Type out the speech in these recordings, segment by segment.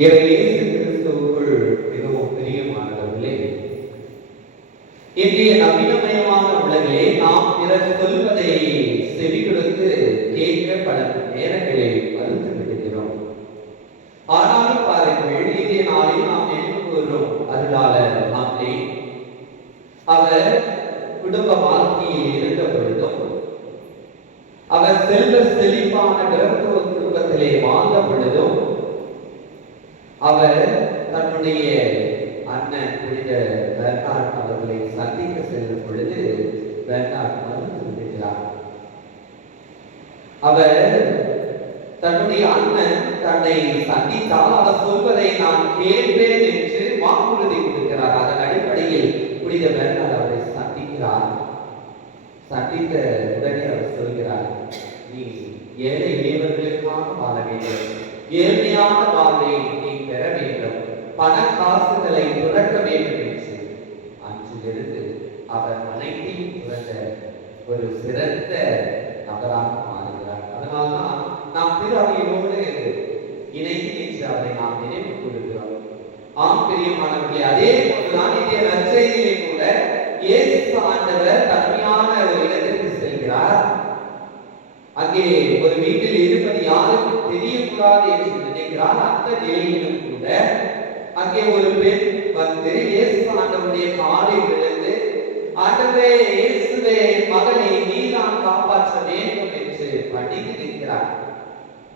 இயேசு கிறிஸ்துவுக்குள் மிகவும் பிரியமானவர்களே, இன்றைய நவீனமயமான உலகிலே நாம் பிறர் சொல்வதை செவி கொடுத்து கேட்க பல நேரங்களில் மறுத்து விடுகிறோம். ஆனாலும் பாருங்கள், இன்றைய நாளில் நாம் நினைவு கூறும் அருளாளர் ஆண்டே, அவர் குடும்ப வாழ்க்கையில் இருந்த பொழுதும், அவர் செல்வ செழிப்பான கிரகத்துவ குடும்பத்திலே வாழ்ந்த பொழுதும், அவர் தன்னுடைய அண்ணன் புனித பெர்னார்ட் அவர்களை சந்திக்க செல்லும் பொழுது பெர்னார்ட் மறுத்து விடுகிறார். அவர் தன்னுடைய அண்ணன் தன்னை சந்தித்தால் அவர் சொல்வதை நான் கேட்பேன் என்று வாக்குறுதி கொடுக்கிறார். அதன் அடிப்படையில் புனித பெர்னார்ட் அவரை சந்திக்கிறார். சந்தித்த உடனே அவர் சொல்கிறார், நீ ஏழை எளியவர்களுக்காக வாழ வேண்டும், ஏழ்மையான வாழ்வை நீ பெற வேண்டும், பண காசுகளை துறக்க வேண்டும் என்று அன்றிலிருந்து அவர் அனைத்தையும் துறந்த ஒரு சிறந்த நபராக மாறுகிறார். அதனால்தான் நாம் திரு அவையோடு இணைந்து நின்று அவரை நாம் நினைவு கூறுகிறோம். ஆம் பிரியமானவர்களே, அதே போன்றுதான் இந்திய நற்செய்தியிலே கூட இயேசு ஆண்டவர் தன்மையான ஒரு இடத்திற்கு செல்கிறார். அங்கே ஒரு வீட்டில் இருப்பது யாருக்கும் தெரியக்கூடாது என்று நினைக்கிறார். அந்த நிலையிலும் கூட அங்கே ஒரு பெண் வந்து இயேசு ஆண்டவருடைய காலில் விழுந்து, ஆண்டவரே இயேசுவே மகனை நீதான் காப்பாற்ற வேண்டும் என்று பணிந்து நிற்கிறார்.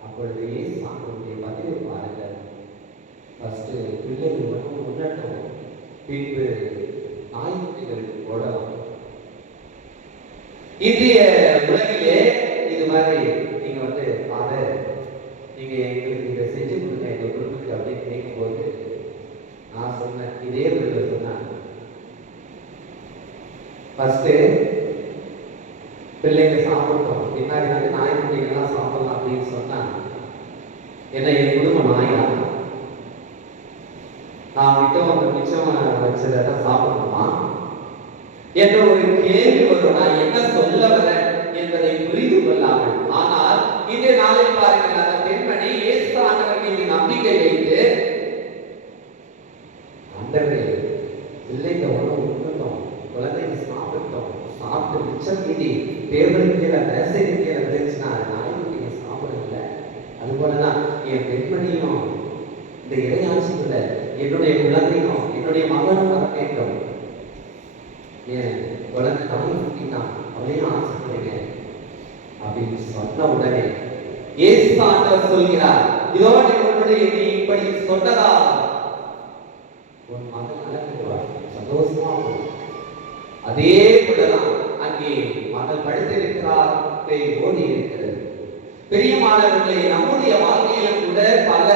அப்பொழுது இயேசு ஆண்டவருடைய பதிலை பாருங்கள். ஃபர்ஸ்ட் பிள்ளைகள் மட்டும் உணரட்டும், பின்பு நாய்க்குட்டிகளுக்கு போடலாம். இன்றைய உலகிலே இது மாதிரி நீங்க வந்து ஃபாதர், நீங்க எங்களுக்கு இதை செஞ்சு கொடுங்க எங்க குடும்பத்துக்கு அப்படின்னு கேட்கும் போது நான் சொன்னேன், இதே வழியில சொன்னேன், ஃபர்ஸ்ட் பிள்ளைங்க சாப்பிட்டோம், பின்னாடி வந்து நாய்க்குட்டிகள்லாம் சாப்பிடலாம் அப்படின்னு சொன்னா, என்ன என் குடும்பம் நாயா? நான் விட்டோம் அந்த மிச்சம் வச்சதான் சாப்பிடணுமா என்ற ஒரு கேள்வி வரும். நான் என்ன சொல்ல வரேன் என்பதை புரிந்து கொள்ளாமல். ஆனால் இன்றைய நாளில் பாருங்கள், அந்த பெண்மணி இயேசு ஆண்டவர் மீது நம்பிக்கை வைத்து, ஆண்டவரே பிள்ளைங்க உணவு உண்ணட்டும், குழந்தைங்க சாப்பிட்டோம், சாப்பிட்டு மிச்சம் மீதி பேருக்கு கீழே மேசைக்கு கீழே விளைச்சுன்னா நாய்க்குட்டிங்க சாப்பிடல. அது போலதான் என் பெண்மணியும் இந்த இறையாட்சிக்குள்ள என்னுடைய குழந்தையும் என்னுடைய மகனும் வர வேண்டும், என் குழந்தை நாய்க்குட்டினா அவளையும் ஆசைப்படுங்க அப்படின்னு சொன்ன உடனே இயேசு ஆண்டவர் சொல்கிறார், இதோட உன்னுடைய நீ இப்படி சொன்னதா உன் மகன் அழகுவார், சந்தோஷமா போகும். அதே போலதான் அங்கே மகள் படுத்திருக்கிறார், பேய் ஓடி இருக்கிறது. பிரியமானவர்களே, நம்முடைய வாழ்க்கையிலும் கூட பல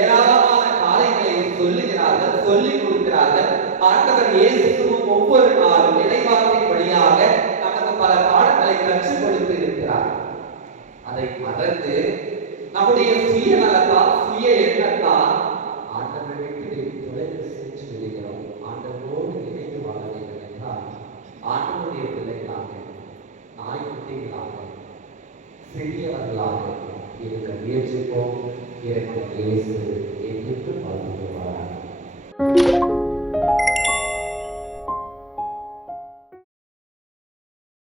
ஏராளமான காரியங்களை சொல்லுகிறார்கள், சொல்லிக் கொடுக்கிறார்கள். ஆண்டவர் இயேசுவும் ஒவ்வொரு நாளும் இறைவார்த்தை வழியாக நமக்கு பல பாடங்களை கற்றுக் கொடுத்து இருக்கிறார். அதை மறந்து நம்முடைய சுயநலத்தால் சுய எண்ணத்தால் ஆண்டவரை விட்டு தொலைந்து சென்று விடுகிறோம். ஆண்டவரோடு இணைந்து வாழ வேண்டும் என்றால் ஆண்டவருடைய பிள்ளைகளாக, நாய்க்குட்டிகளாக, சிறியவர்களாக இருக்க முயற்சிப்போம். இறைவன் இயேசு என்று வாழ்ந்து